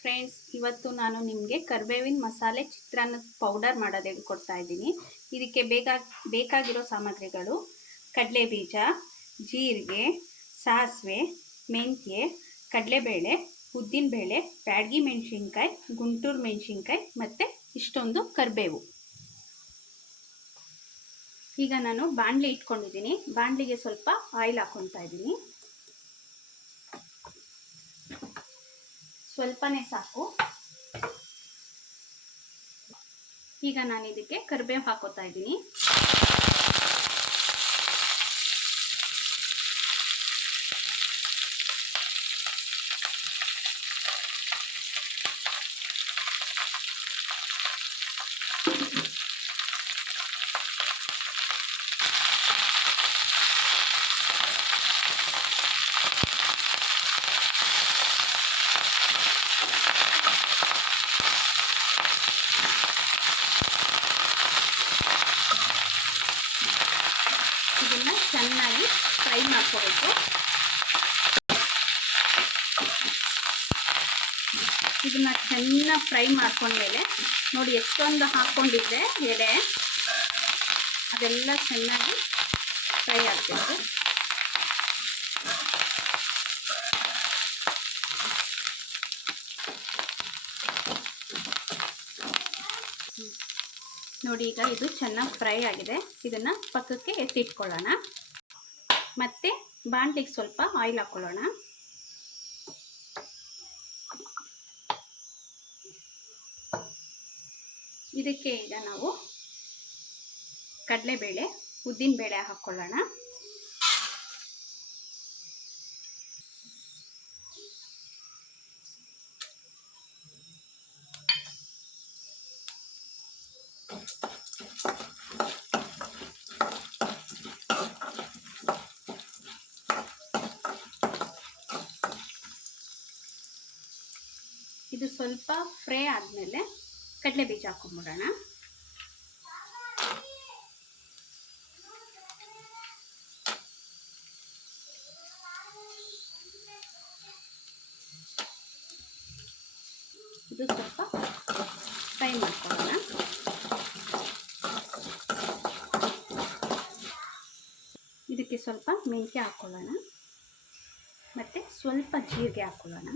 Friends, ಇವತ್ತು ನಾನು ನಿಮಗೆ ಕರಿಬೇವಿನ ಮಸಾಲೆ ಚಿತ್ರಾನ್ನದ ಪೌಡರ್ ಮಾಡೋದು ಹೇಳ್ಕೊಡ್ತಾ ಇದ್ದೀನಿ. ಇದಕ್ಕೆ ಬೇಕಾಗಿರೋ ಸಾಮಗ್ರಿಗಳು: ಕಡಲೆ ಬೀಜ, ಜೀರಿಗೆ, ಸಾಸಿವೆ, ಮೆಂತ್ಯೆ, ಕಡಲೆಬೇಳೆ, ಉದ್ದಿನಬೇಳೆ, ಬ್ಯಾಡಗಿ ಮೆಣಸಿನ್ಕಾಯಿ, ಗುಂಟೂರು ಮೆಣಸಿನ್ಕಾಯಿ ಮತ್ತು ಇಷ್ಟೊಂದು ಕರಿಬೇವು. ಈಗ ನಾನು ಬಾಣಲಿ ಇಟ್ಕೊಂಡಿದ್ದೀನಿ. ಬಾಣಲಿಗೆ ಸ್ವಲ್ಪ ಆಯಿಲ್ ಹಾಕ್ಕೊತಾ ಇದ್ದೀನಿ. ಸ್ವಲ್ಪನೇ ಸಾಕು. ಈಗ ನಾನು ಇದಕ್ಕೆ ಕರಿಬೇವು ಹಾಕೋತಾ ಇದ್ದೀನಿ. ಇದನ್ನ ಚೆನ್ನಾಗಿ ಫ್ರೈ ಮಾಡ್ಕೋಬೇಕು. ಇದನ್ನ ಚೆನ್ನಾಗಿ ಫ್ರೈ ಮಾಡ್ಕೊಂಡ್ಮೇಲೆ ನೋಡಿ ಎಷ್ಟೊಂದು ಹಾಕ್ಕೊಂಡಿದ್ದೆ ಎಲೆ, ಅದೆಲ್ಲ ಚೆನ್ನಾಗಿ ಫ್ರೈ ಆಗಬೇಕು. ನೋಡಿ, ಈಗ ಇದು ಚೆನ್ನಾಗಿ ಫ್ರೈ ಆಗಿದೆ. ಇದನ್ನು ಪಕ್ಕಕ್ಕೆ ಎತ್ತಿಟ್ಕೊಳ್ಳೋಣ. ಮತ್ತು ಬಾಣಲಿಗೆ ಸ್ವಲ್ಪ ಆಯಿಲ್ ಹಾಕ್ಕೊಳ್ಳೋಣ. ಇದಕ್ಕೆ ಈಗ ನಾವು ಕಡಲೆಬೇಳೆ, ಉದ್ದಿನಬೇಳೆ ಹಾಕ್ಕೊಳ್ಳೋಣ. ಇದು ಸ್ವಲ್ಪ ಫ್ರೈ ಆದಮೇಲೆ ಕಡಲೆ ಬೀಜ ಹಾಕೊಂಡ್ಬಿಡೋಣ. ಇದು ಸ್ವಲ್ಪ ಫ್ರೈ ಮಾಡ್ಕೊಳ್ಳೋಣ. ಇದಕ್ಕೆ ಸ್ವಲ್ಪ ಮೆಂತ್ಯ ಹಾಕ್ಕೊಳ್ಳೋಣ ಮತ್ತು ಸ್ವಲ್ಪ ಜೀರಿಗೆ ಹಾಕ್ಕೊಳ್ಳೋಣ.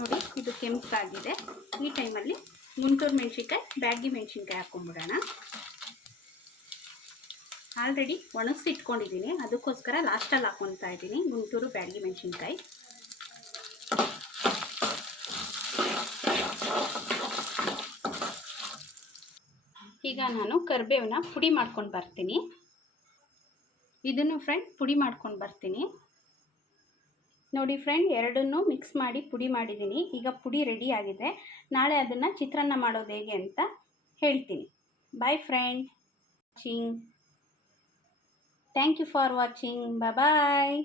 ನೋಡಿ, ಇದು ಕೆಂಪಾಗಿದೆ. ಈ ಟೈಮಲ್ಲಿ ಗುಂಟೂರು ಮೆಣಸಿನ್ಕಾಯಿ, ಬ್ಯಾಡಗಿ ಮೆಣಸಿನ್ಕಾಯಿ ಹಾಕ್ಕೊಂಡ್ಬಿಡೋಣ. ಆಲ್ರೆಡಿ ಒಣಗಿಸಿ ಇಟ್ಕೊಂಡಿದ್ದೀನಿ, ಅದಕ್ಕೋಸ್ಕರ ಲಾಸ್ಟಲ್ಲಿ ಹಾಕ್ಕೊತಾ ಇದ್ದೀನಿ ಗುಂಟೂರು ಬ್ಯಾಡಗಿ ಮೆಣಸಿನ್ಕಾಯಿ. ಈಗ ನಾನು ಕರಿಬೇವನ್ನ ಪುಡಿ ಮಾಡ್ಕೊಂಡು ಬರ್ತೀನಿ. ಇದನ್ನು ಫ್ರೆಂಡ್ ಪುಡಿ ಮಾಡ್ಕೊಂಡು ಬರ್ತೀನಿ. ನೋಡಿ ಫ್ರೆಂಡ್, ಎರಡನ್ನೂ ಮಿಕ್ಸ್ ಮಾಡಿ ಪುಡಿ ಮಾಡಿದ್ದೀನಿ. ಈಗ ಪುಡಿ ರೆಡಿ ಆಗಿದೆ. ನಾಳೆ ಅದನ್ನು ಚಿತ್ರಾನ್ನ ಮಾಡೋದು ಹೇಗೆ ಅಂತ ಹೇಳ್ತೀನಿ. Bye friend. Thank you for watching. Bye.